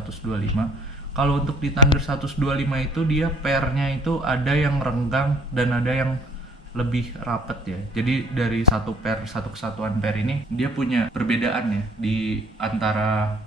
125. Kalau untuk di Thunder 125 itu dia pairnya itu ada yang renggang dan ada yang lebih rapet ya. Jadi dari satu kesatuan pair ini dia punya perbedaan ya di antara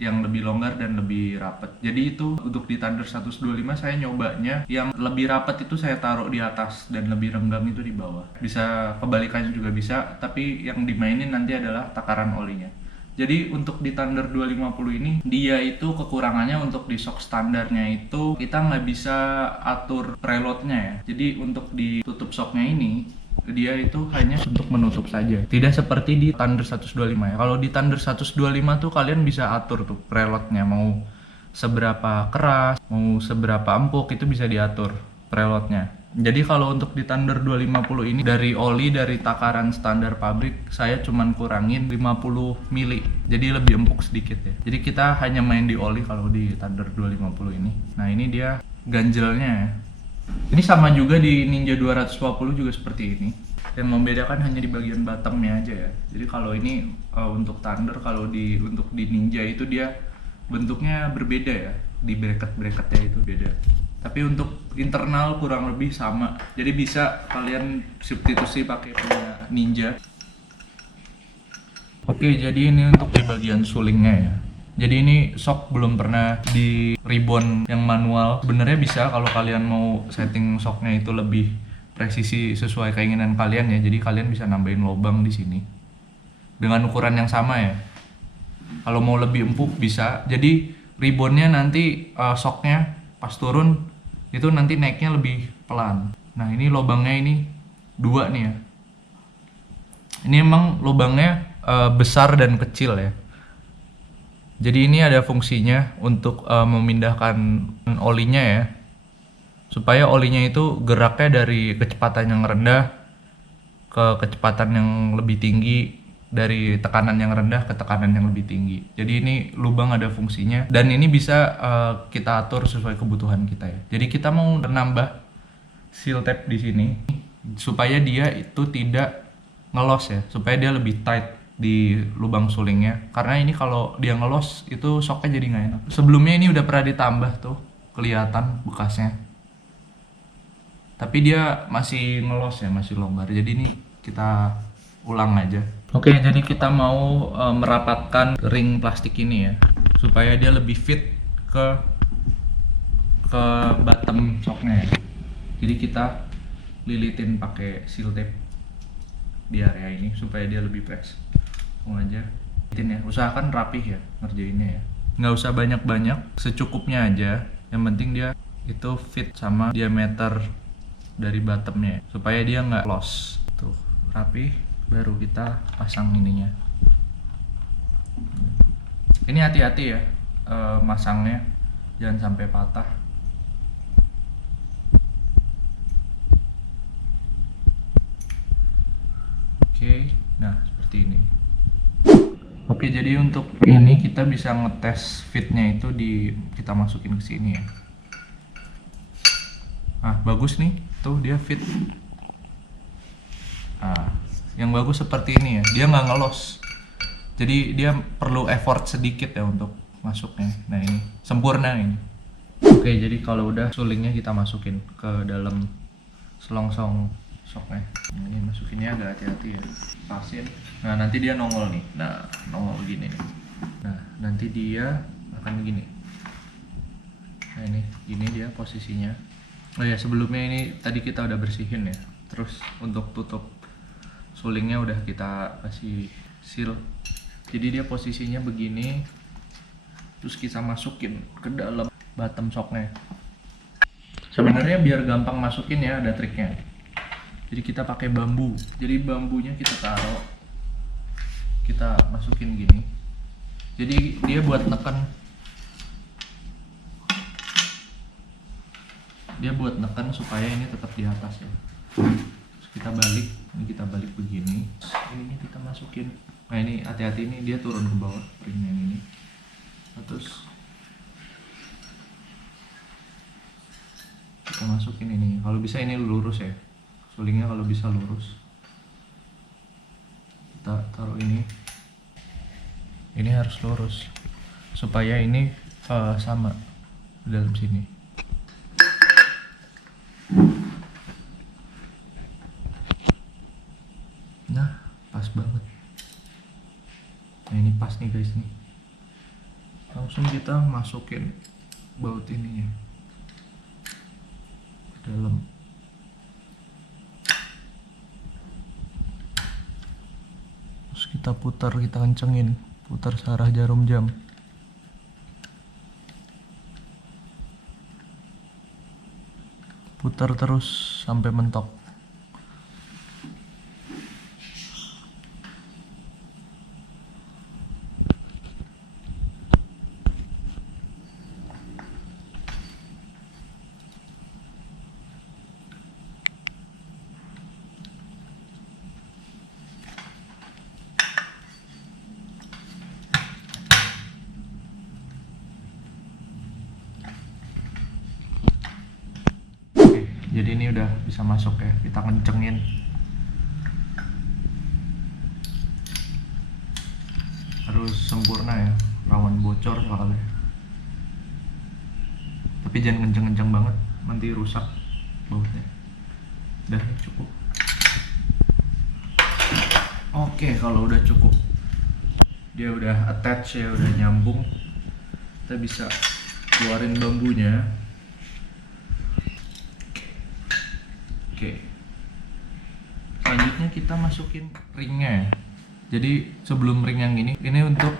yang lebih longgar dan lebih rapet. Jadi itu untuk di Thunder 125 saya nyobanya yang lebih rapet itu saya taruh di atas dan lebih renggang itu di bawah. Bisa kebalikannya juga bisa, tapi yang dimainin nanti adalah takaran olinya. Jadi untuk di Thunder 250 ini dia itu kekurangannya untuk di shock standarnya itu kita nggak bisa atur preloadnya ya. Jadi untuk di tutup shocknya ini dia itu hanya untuk menutup saja, tidak seperti di Thunder 125 ya. Kalau di Thunder 125 tuh kalian bisa atur tuh preloadnya, mau seberapa keras, mau seberapa empuk, itu bisa diatur preloadnya. Jadi kalau untuk di Thunder 250 ini dari oli dari takaran standar pabrik saya cuman kurangin 50 mili, jadi lebih empuk sedikit ya. Jadi kita hanya main di oli kalau di Thunder 250 ini. Nah ini dia ganjelnya ya. Ini sama juga di Ninja 250 juga seperti ini. Yang membedakan hanya di bagian bottomnya aja ya. Jadi kalau ini untuk Thunder, kalau untuk di Ninja itu dia bentuknya berbeda ya. Di bracket-bracketnya itu beda. Tapi untuk internal kurang lebih sama. Jadi bisa kalian substitusi pakai punya Ninja. Oke, jadi ini untuk di bagian sulingnya ya. Jadi ini shock belum pernah di ribbon yang manual. Sebenarnya bisa kalau kalian mau setting shocknya itu lebih presisi sesuai keinginan kalian ya. Jadi kalian bisa nambahin lubang di sini dengan ukuran yang sama ya. Kalau mau lebih empuk bisa. Jadi ribbonnya nanti shocknya pas turun itu nanti naiknya lebih pelan. Nah ini lubangnya ini 2 nih ya. Ini emang lubangnya besar dan kecil ya. Jadi ini ada fungsinya untuk memindahkan olinya ya, supaya olinya itu geraknya dari kecepatan yang rendah ke kecepatan yang lebih tinggi, dari tekanan yang rendah ke tekanan yang lebih tinggi. Jadi ini lubang ada fungsinya dan ini bisa kita atur sesuai kebutuhan kita ya. Jadi kita mau menambah seal tape di sini supaya dia itu tidak ngelos ya, supaya dia lebih tight di lubang sulingnya. Karena ini kalau dia ngelos itu shocknya jadi nggak enak. Sebelumnya ini udah pernah ditambah tuh, kelihatan bekasnya. Tapi dia masih ngelos ya, masih longgar. Jadi ini kita ulang aja. Oke, jadi kita mau merapatkan ring plastik ini ya, supaya dia lebih fit ke bottom shocknya ya. Jadi kita lilitin pakai seal tape di area ini supaya dia lebih fresh. Langsung aja lilitin ya, usahakan rapih ya ngerjainnya ya. Nggak usah banyak-banyak, secukupnya aja. Yang penting dia itu fit sama diameter dari bottomnya ya, supaya dia nggak loss. Tuh, rapih. Baru kita pasang ininya. Ini hati-hati ya masangnya, jangan sampai patah. Oke, nah seperti ini. Oke, jadi untuk ini kita bisa ngetes fitnya itu kita masukin ke sini ya. Ah, bagus nih, tuh dia fit. Ah, yang bagus seperti ini ya, dia nggak ngelos, jadi dia perlu effort sedikit ya untuk masuknya. Nah ini sempurna ini. Oke, jadi kalau udah sulingnya kita masukin ke dalam selongsong shocknya. Ini masukinnya agak hati-hati ya, pasin. Nah nanti dia nongol nih, nah nongol begini nih. Nah nanti dia akan begini. Nah ini gini dia posisinya. Oh ya, sebelumnya ini tadi kita udah bersihin ya. Terus untuk tutup sulingnya udah kita kasih seal. Jadi dia posisinya begini. Terus kita masukin ke dalam bottom shocknya. Sebenarnya biar gampang masukin ya, ada triknya. Jadi kita pakai bambu. Jadi bambunya kita taruh, kita masukin gini. Jadi dia buat neken. Dia buat neken supaya ini tetap di atas ya. Terus kita balik, ini kita balik begini. Ini kita masukin. Nah ini hati-hati, ini dia turun ke bawah ring yang ini. Nah, terus kita masukin ini. Kalau bisa ini lurus ya. Sulingnya kalau bisa lurus. Kita taruh ini. Ini harus lurus supaya ini sama di dalam sini. Nah, pas banget. Nah, ini pas nih guys nih. Langsung kita masukin baut ininya ke dalam. Terus kita putar, kita kencengin, putar searah jarum jam. Putar terus sampai mentok. Jadi ini udah bisa masuk ya, kita kencengin. Harus sempurna ya, rawan bocor soalnya. Tapi jangan kenceng-kenceng banget, nanti rusak bautnya. Udah cukup. Oke, kalau udah cukup, dia udah attach ya, udah nyambung. Kita bisa keluarin bambunya. Oke. Selanjutnya kita masukin ringnya ya. Jadi sebelum ring yang ini untuk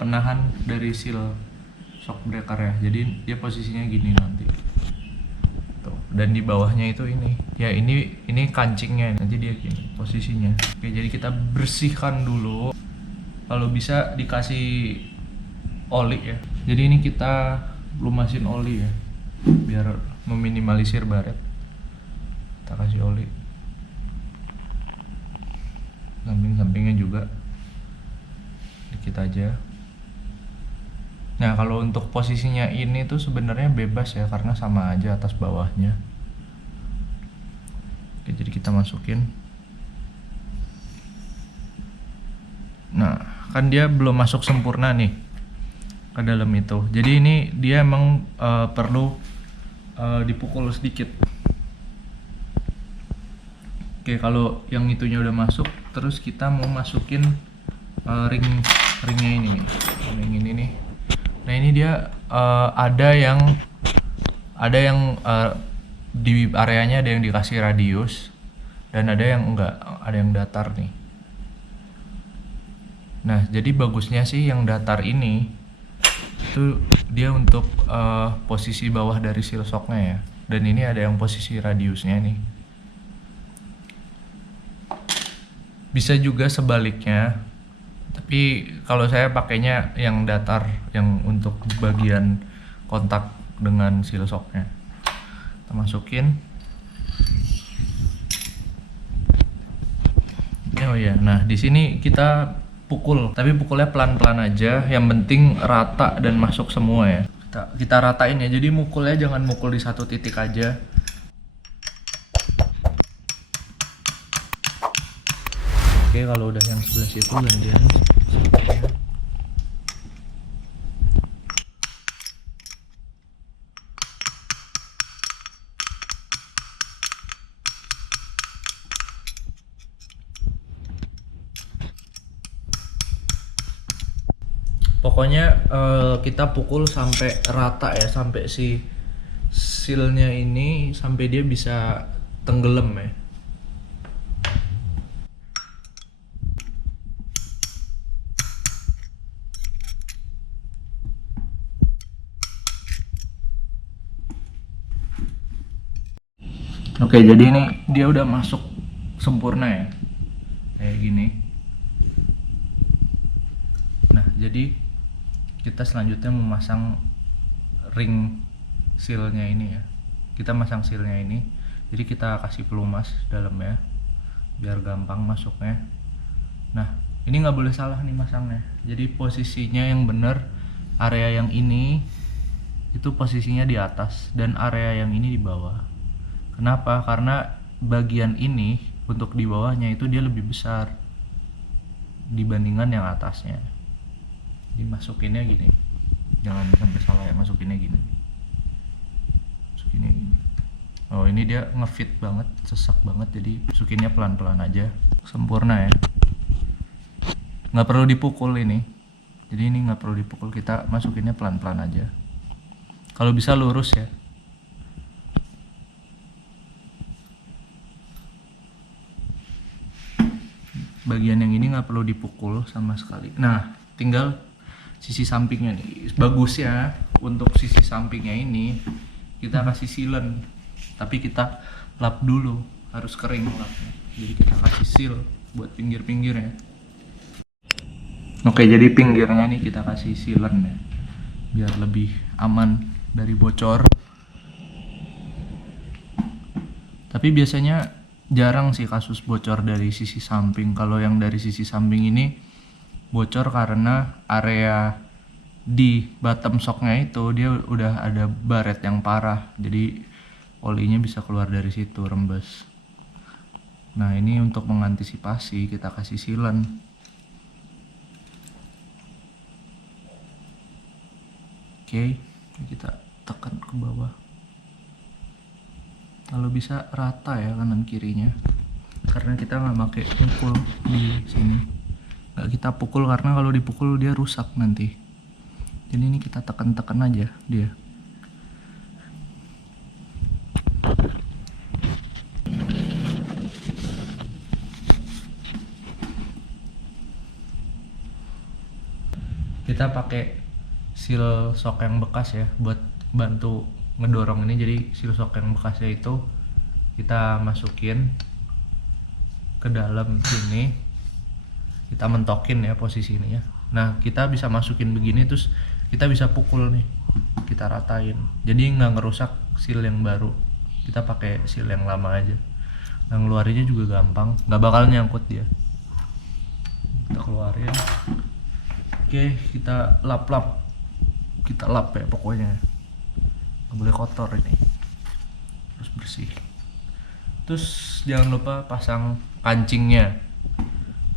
penahan dari seal shock breaker ya. Jadi dia posisinya gini nanti. Tuh. Dan di bawahnya itu ini. Ya ini kancingnya, nanti dia gini posisinya. Oke, jadi kita bersihkan dulu. Kalau bisa dikasih oli ya. Jadi ini kita lumasin oli ya, biar meminimalisir baret. Kita kasih oli samping-sampingnya juga dikit aja. Nah, kalau untuk posisinya ini tuh sebenarnya bebas ya, karena sama aja atas bawahnya. Oke, jadi kita masukin. Nah, kan dia belum masuk sempurna nih ke dalam itu. Jadi ini dia emang perlu dipukul sedikit. Oke, kalau yang itunya udah masuk, terus kita mau masukin ringnya ini nih, ring ini nih. Nah, ini dia ada yang di areanya ada yang dikasih radius dan ada yang enggak, ada yang datar nih. Nah, jadi bagusnya sih yang datar ini itu dia untuk posisi bawah dari seal shocknya ya. Dan ini ada yang posisi radiusnya nih. Bisa juga sebaliknya, tapi kalau saya pakainya yang datar, yang untuk bagian kontak dengan seal shocknya. Kita masukin. Oh ya, nah di sini kita pukul, tapi pukulnya pelan-pelan aja. Yang penting rata dan masuk semua ya. Kita ratain ya. Jadi mukulnya jangan mukul di satu titik aja. Oke, kalau udah yang sebelah situ gantian. Pokoknya kita pukul sampai rata ya, sampai si sealnya ini sampai dia bisa tenggelam ya. Oke, jadi ini dia udah masuk sempurna ya, kayak gini. Nah, jadi kita selanjutnya memasang ring sealnya ini ya. Kita masang sealnya ini, jadi kita kasih pelumas dalam ya, biar gampang masuknya. Nah, ini nggak boleh salah nih masangnya. Jadi posisinya yang benar, area yang ini itu posisinya di atas dan area yang ini di bawah. Kenapa? Karena bagian ini untuk di bawahnya itu dia lebih besar dibandingkan yang atasnya. Dimasukinnya gini. jangan sampai salah ya masukinnya gini. Masukinnya gini. Oh ini dia ngefit banget, sesak banget, jadi masukinnya pelan-pelan aja. Sempurna ya. Nggak perlu dipukul ini. Jadi ini nggak perlu dipukul, kita masukinnya pelan-pelan aja. Kalau bisa lurus ya. Bagian yang ini nggak perlu dipukul sama sekali. Nah, tinggal sisi sampingnya nih. Bagus ya, untuk sisi sampingnya ini kita kasih sealant, tapi kita lap dulu, harus kering lapnya. Jadi kita kasih seal buat pinggir-pinggirnya. Oke, jadi pinggirnya nih kita kasih sealant ya, biar lebih aman dari bocor. Tapi biasanya jarang sih kasus bocor dari sisi samping. Kalau yang dari sisi samping ini bocor karena area di bottom shocknya itu dia udah ada baret yang parah, jadi olinya bisa keluar dari situ, rembes. Nah ini untuk mengantisipasi kita kasih sealant. Oke, kita tekan ke bawah. Kalau bisa rata ya kanan kirinya, karena kita nggak pakai pukul di sini. Nggak kita pukul karena kalau dipukul dia rusak nanti. Jadi ini kita tekan-tekan aja dia. Kita pakai seal shock yang bekas ya buat bantu ngedorong ini. Jadi seal shock yang bekasnya itu kita masukin ke dalam sini, kita mentokin ya posisi ini ya. Nah kita bisa masukin begini, terus kita bisa pukul nih, kita ratain, jadi nggak ngerusak seal yang baru. Kita pakai seal yang lama aja. Nah ngeluarinnya juga gampang, nggak bakal nyangkut dia. Kita keluarin. Oke, kita lap-lap, kita lap ya pokoknya, nggak boleh kotor ini, terus bersih. Terus jangan lupa pasang kancingnya.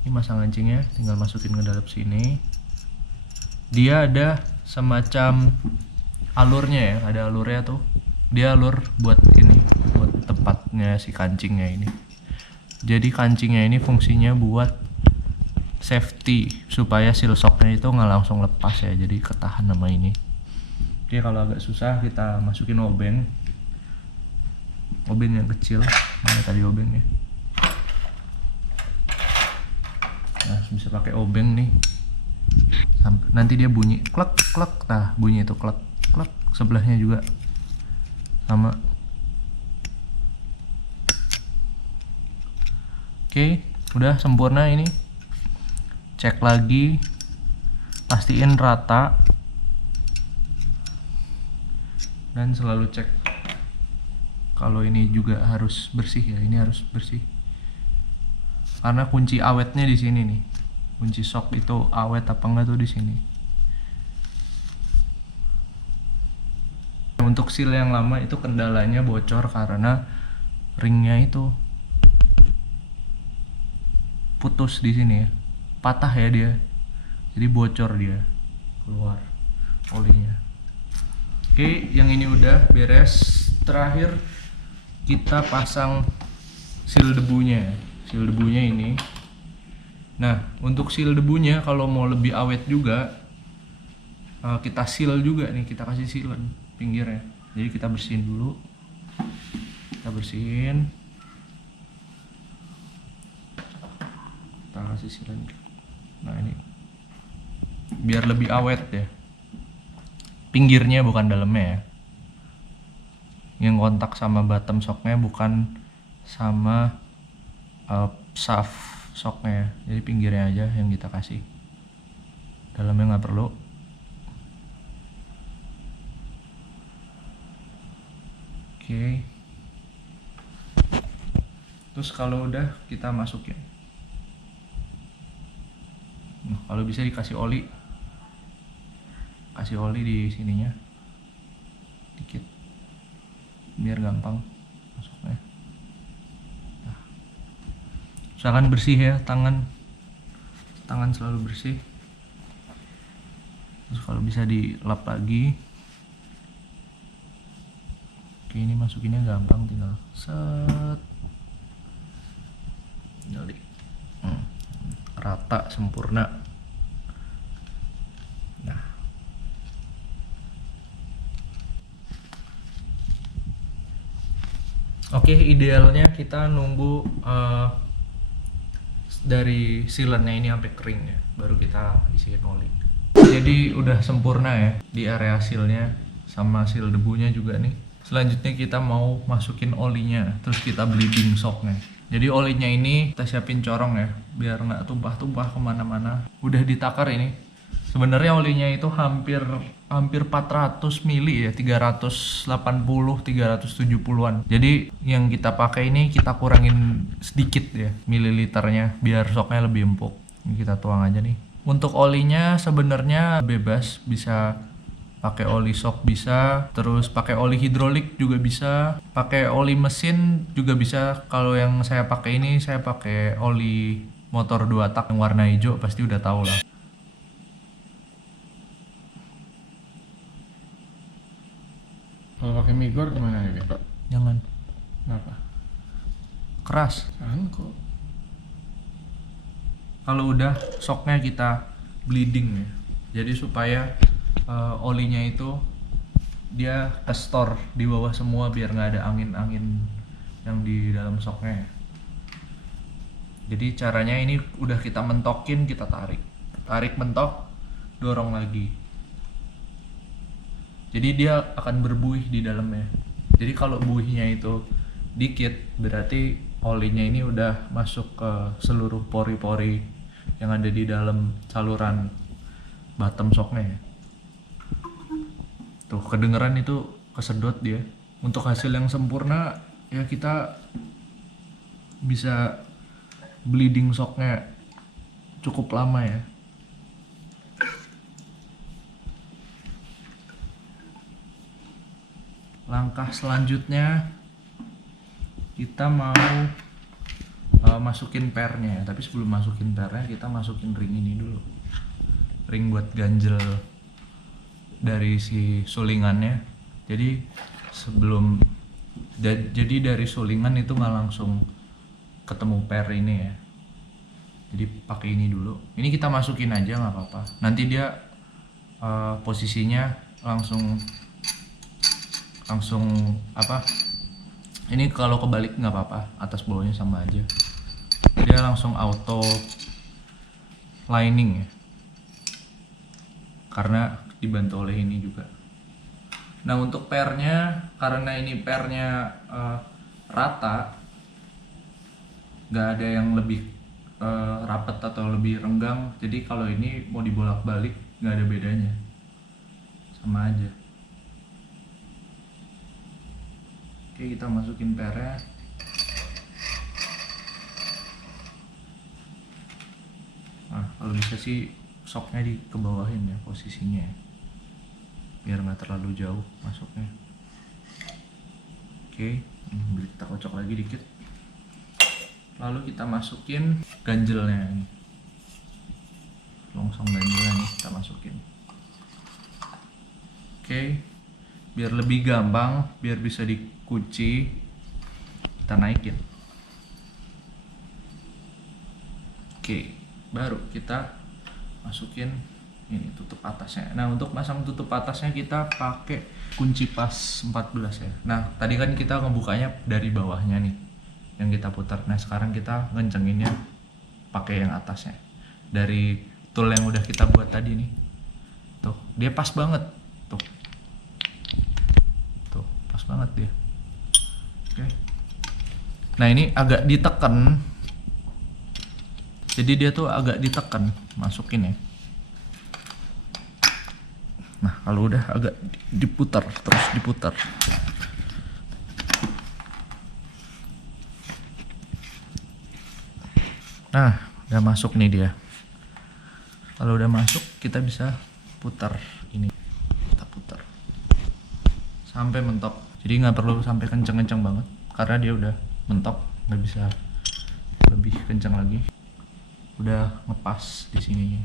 Ini masang kancingnya, tinggal masukin ke dalam sini. Dia ada semacam alurnya ya, ada alurnya tuh. Dia alur buat ini, buat tempatnya si kancingnya ini. Jadi kancingnya ini fungsinya buat safety, supaya seal shocknya itu nggak langsung lepas ya, jadi ketahan sama ini. Oke, kalau agak susah kita masukin obeng yang kecil. Mana tadi obengnya? Nah bisa pakai obeng nih, sampai nanti dia bunyi klek klek. Nah bunyi itu klek klek, sebelahnya juga sama. Oke, udah sempurna ini. Cek lagi, pastiin rata, dan selalu cek kalau ini juga harus bersih ya. Ini harus bersih karena kunci awetnya di sini nih. Kunci shock itu awet apa enggak tuh di sini. Untuk seal yang lama itu kendalanya bocor karena ringnya itu putus di sini ya, patah ya dia, jadi bocor dia, keluar olinya. Oke, yang ini udah beres. Terakhir kita pasang seal debunya. Seal debunya ini. Nah, untuk seal debunya kalau mau lebih awet juga, kita seal juga nih, kita kasih sealant pinggirnya. Jadi kita bersihin dulu. Kita bersihin. Kita kasih sealant. Nah, ini biar lebih awet ya. Pinggirnya bukan dalamnya ya. Yang kontak sama bottom shocknya, bukan sama shaft shocknya. Jadi pinggirnya aja yang kita kasih, dalamnya nggak perlu. Oke. Terus kalau udah kita masukin. Nah, kalau bisa dikasih oli, kasih oli di sininya dikit biar gampang masuknya. Nah, usahakan bersih ya, tangan selalu bersih. Terus kalau bisa dilap lagi. Oke, ini masukinnya gampang, tinggal set, jadi rata sempurna. Nah, oke, idealnya kita nunggu dari sealernya ini sampai kering ya, baru kita isiin oli. Jadi udah sempurna ya di area sealnya sama seal debunya juga nih. Selanjutnya kita mau masukin olinya, terus kita bleeding shocknya. Jadi olinya ini kita siapin corong ya, biar nggak tumpah-tumpah kemana-mana. Udah ditakar ini. Sebenarnya olinya itu hampir 400 mili ya, 380 370-an. Jadi yang kita pakai ini kita kurangin sedikit ya mililiternya biar shocknya lebih empuk. Ini kita tuang aja nih. Untuk olinya sebenarnya bebas, bisa pakai oli shock bisa, terus pakai oli hidrolik juga bisa, pakai oli mesin juga bisa. Kalau yang saya pakai ini saya pakai oli motor 2 tak yang warna hijau, pasti udah tahu lah. Kalau pakai migor gimana ya? Jangan. Kenapa? Keras. Kan kok. Kalau udah shocknya kita bleeding ya. Jadi supaya olinya itu dia ke store di bawah semua biar nggak ada angin-angin yang di dalam shocknya ya. Jadi caranya ini udah kita mentokin, kita tarik mentok, dorong lagi. Jadi dia akan berbuih di dalamnya. Jadi kalau buihnya itu dikit, berarti olinya ini udah masuk ke seluruh pori-pori yang ada di dalam saluran bottom shocknya ya. Tuh kedengeran itu kesedot dia. Untuk hasil yang sempurna ya kita bisa bleeding shocknya cukup lama ya. Langkah selanjutnya kita mau masukin pernya ya. Tapi sebelum masukin pernya kita masukin ring ini dulu. Ring buat ganjel dari si sulingannya. Jadi jadi dari sulingan itu nggak langsung ketemu per ini ya. Jadi pakai ini dulu. Ini kita masukin aja nggak apa-apa. Nanti dia posisinya langsung apa? Ini kalau kebalik nggak apa-apa, atas bawahnya sama aja. Dia langsung auto lining ya. Karena dibantu oleh ini juga. Nah untuk pernya, karena ini pernya rata, nggak ada yang lebih rapet atau lebih renggang. Jadi kalau ini mau dibolak-balik nggak ada bedanya, sama aja. Oke, kita masukin pernya. Nah kalau bisa sih shocknya dikebawahin ya posisinya ya, biar nggak terlalu jauh masuknya. Oke, kita kocok lagi dikit. Lalu kita masukin ganjelnya ini. Longsong ganjelnya nih kita masukin. Oke, biar lebih gampang, biar bisa dikunci, kita naikin. Oke, baru kita masukin ini tutup atasnya. Nah untuk masang tutup atasnya kita pakai kunci pas 14 ya. Nah tadi kan kita ngebukanya dari bawahnya nih yang kita putar. Nah sekarang kita ngencenginnya pakai yang atasnya dari tool yang udah kita buat tadi nih. Tuh dia pas banget. Tuh pas banget dia. Oke. Nah ini agak ditekan. Jadi dia tuh agak ditekan masukin ya. Nah kalau udah agak diputar, terus diputar. Nah udah masuk nih dia. Kalau udah masuk kita bisa putar ini. Kita putar sampai mentok. Jadi nggak perlu sampai kenceng-kenceng banget, karena dia udah mentok, nggak bisa lebih kenceng lagi. Udah ngepas di sininya.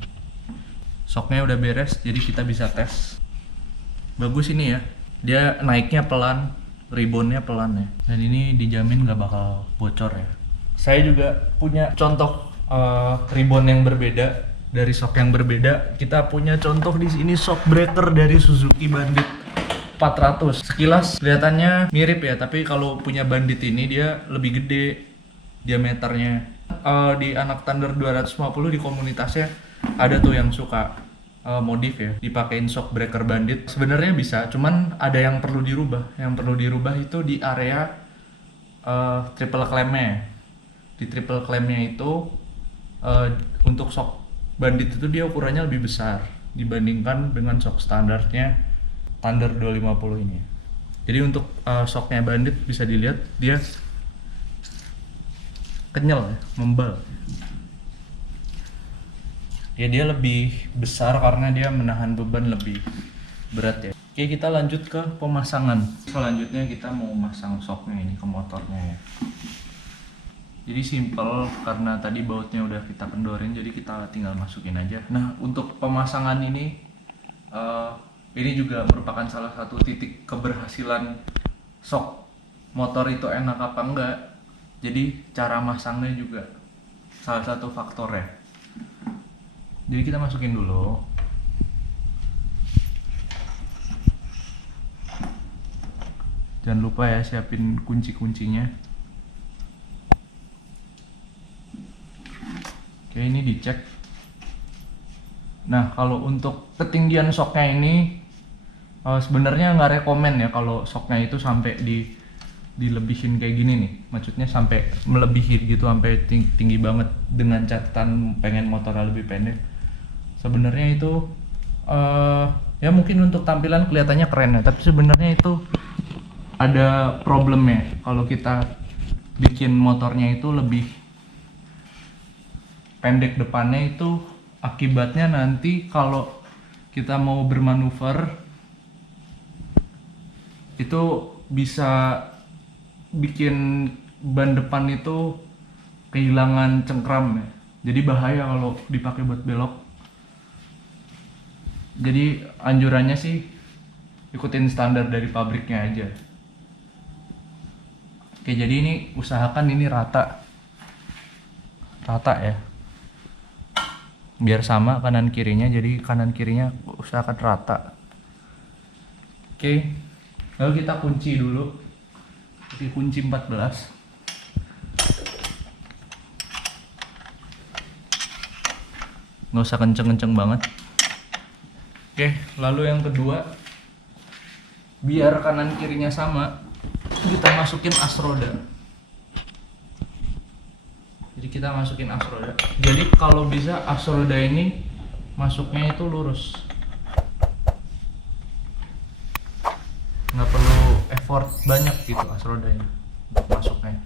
Shocknya udah beres, jadi kita bisa tes. Bagus ini ya, dia naiknya pelan, reboundnya pelan ya, dan ini dijamin nggak bakal bocor ya. Saya juga punya contoh rebound yang berbeda dari shock yang berbeda. Kita punya contoh di sini shock breaker dari Suzuki Bandit 400. Sekilas kelihatannya mirip ya, tapi kalau punya Bandit ini dia lebih gede diameternya. Di anak Thunder 250 di komunitasnya ada tuh yang suka modif ya, dipakein shock breaker Bandit. Sebenarnya bisa, cuman ada yang perlu dirubah. Yang perlu dirubah itu di area triple clamp-nya. Di triple clamp-nya itu untuk shock Bandit itu dia ukurannya lebih besar dibandingkan dengan shock standarnya Thunder 250 ini. Jadi untuk shocknya Bandit bisa dilihat dia kenyal ya, membal. Ya dia lebih besar karena dia menahan beban lebih berat ya. Oke, kita lanjut ke pemasangan. Selanjutnya kita mau masang shocknya ini ke motornya ya. Jadi simple karena tadi bautnya udah kita kendorin, jadi kita tinggal masukin aja. Nah untuk pemasangan ini juga merupakan salah satu titik keberhasilan shock motor itu enak apa enggak. Jadi cara masangnya juga salah satu faktor ya. Jadi kita masukin dulu. Jangan lupa ya siapin kunci-kuncinya. Oke, ini dicek. Nah kalau untuk ketinggian shocknya ini sebenarnya nggak rekomen ya kalau shocknya itu sampai dilebihin kayak gini nih. Maksudnya sampai melebihi gitu, sampai tinggi banget dengan catatan pengen motornya lebih pendek. Sebenarnya itu ya mungkin untuk tampilan kelihatannya keren ya, tapi sebenarnya itu ada problemnya. Kalau kita bikin motornya itu lebih pendek depannya, itu akibatnya nanti kalau kita mau bermanuver itu bisa bikin ban depan itu kehilangan cengkram ya. Jadi bahaya kalau dipakai buat belok. Jadi anjurannya sih ikutin standar dari pabriknya aja. Oke, jadi ini usahakan ini rata ya, biar sama kanan kirinya. Jadi kanan kirinya usahakan rata. Oke, lalu kita kunci dulu. Jadi kunci 14. Nggak usah kenceng-kenceng banget. Oke, lalu yang kedua, biar kanan kirinya sama, kita masukin as roda. Jadi kita masukin as roda. Jadi kalau bisa as roda ini masuknya itu lurus. Nggak perlu effort banyak gitu as rodanya untuk masuknya.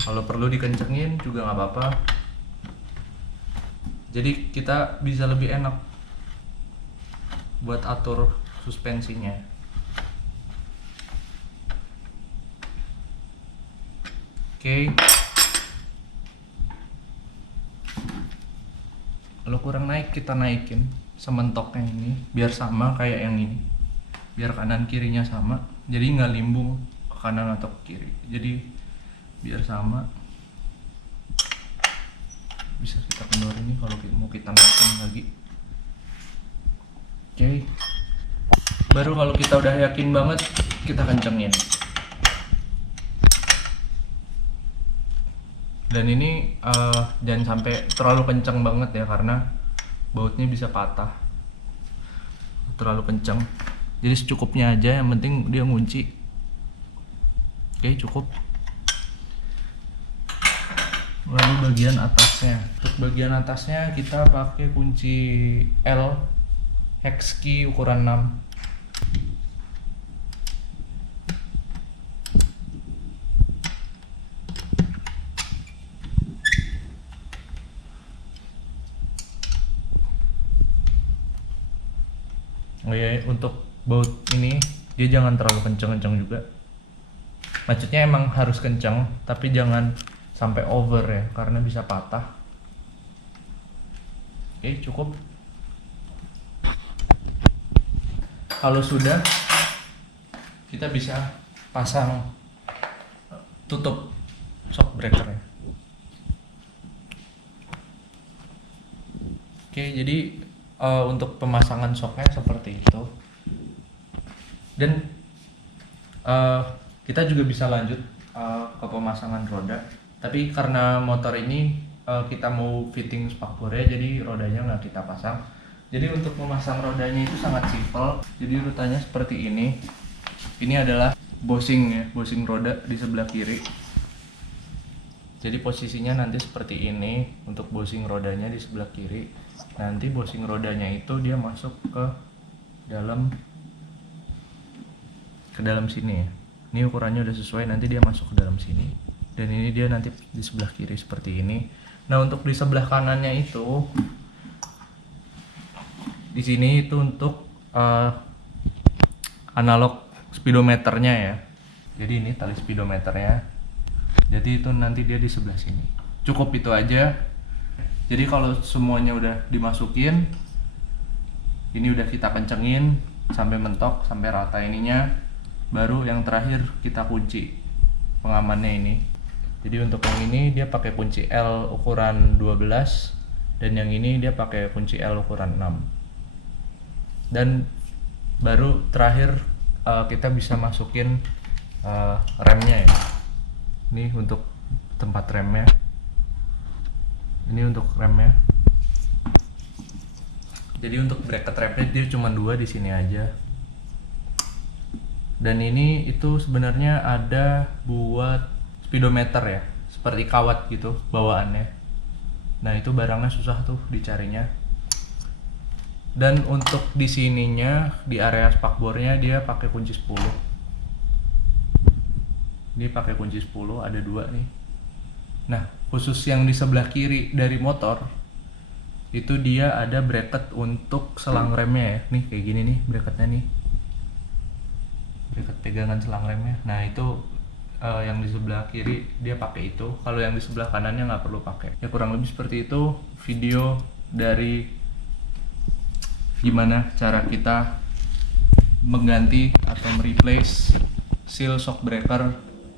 Kalau perlu dikencengin juga nggak apa-apa. Jadi kita bisa lebih enak buat atur suspensinya. Oke. Kalau kurang naik kita naikin sementoknya ini biar sama kayak yang ini. Biar kanan kirinya sama. Jadi nggak limbung ke kanan atau ke kiri. Jadi biar sama. Bisa kita kendor ini kalau mau kita naikin lagi. Oke. Baru kalau kita udah yakin banget kita kencengin. Dan ini jangan sampai terlalu kenceng banget ya, karena bautnya bisa patah terlalu kenceng. Jadi secukupnya aja, yang penting dia ngunci. Oke, cukup. Lalu bagian atasnya, untuk bagian atasnya kita pakai kunci L hex key ukuran 6. Oh ya, untuk baut ini dia jangan terlalu kenceng-kenceng juga. Maksudnya emang harus kencang, tapi jangan sampai over ya, karena bisa patah. Oke, cukup. Kalau sudah, kita bisa pasang tutup shock breaker ya. Oke, jadi untuk pemasangan shocknya seperti itu. Dan kita juga bisa lanjut ke pemasangan roda. Tapi karena motor ini kita mau fitting spakbornya, jadi rodanya nggak kita pasang. Jadi untuk memasang rodanya itu sangat simpel. Jadi urutannya seperti ini. Ini adalah bushing ya, bushing roda di sebelah kiri. Jadi posisinya nanti seperti ini untuk bushing rodanya di sebelah kiri. Nanti bushing rodanya itu dia masuk ke dalam sini ya. Ini ukurannya udah sesuai, nanti dia masuk ke dalam sini. Dan ini dia nanti di sebelah kiri seperti ini. Nah, untuk di sebelah kanannya itu di sini itu untuk analog speedometernya ya. Jadi ini tali speedometernya. Jadi itu nanti dia di sebelah sini. Cukup itu aja. Jadi kalau semuanya udah dimasukin, ini udah kita kencengin sampai mentok, sampai rata ininya, baru yang terakhir kita kunci pengamannya ini. Jadi untuk yang ini dia pakai kunci L ukuran 12, dan yang ini dia pakai kunci L ukuran 6. Dan baru terakhir kita bisa masukin remnya ya. Ini untuk tempat remnya. Ini untuk remnya. Jadi untuk bracket remnya dia cuma 2 di sini aja. Dan ini itu sebenarnya ada buat speedometer ya, seperti kawat gitu bawaannya. Nah, itu barangnya susah tuh dicarinya. Dan untuk di sininya, di area spakbornya dia pakai kunci 10. Dia pakai kunci 10, ada 2 nih. Nah, khusus yang di sebelah kiri dari motor itu dia ada bracket untuk selang remnya ya. Nih kayak gini nih bracketnya nih. Bracket pegangan selang remnya. Nah, itu yang di sebelah kiri dia pakai itu. Kalau yang di sebelah kanannya nggak perlu pakai. Ya kurang lebih seperti itu video dari gimana cara kita mengganti atau mereplace seal shock breaker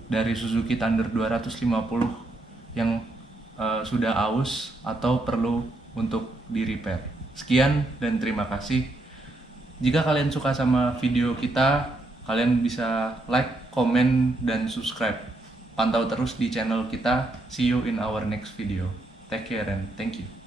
dari Suzuki Thunder 250 yang sudah aus atau perlu untuk di repair. Sekian dan terima kasih. Jika kalian suka sama video kita, kalian bisa like, comment, dan subscribe. Pantau terus di channel kita. See you in our next video. Take care and thank you.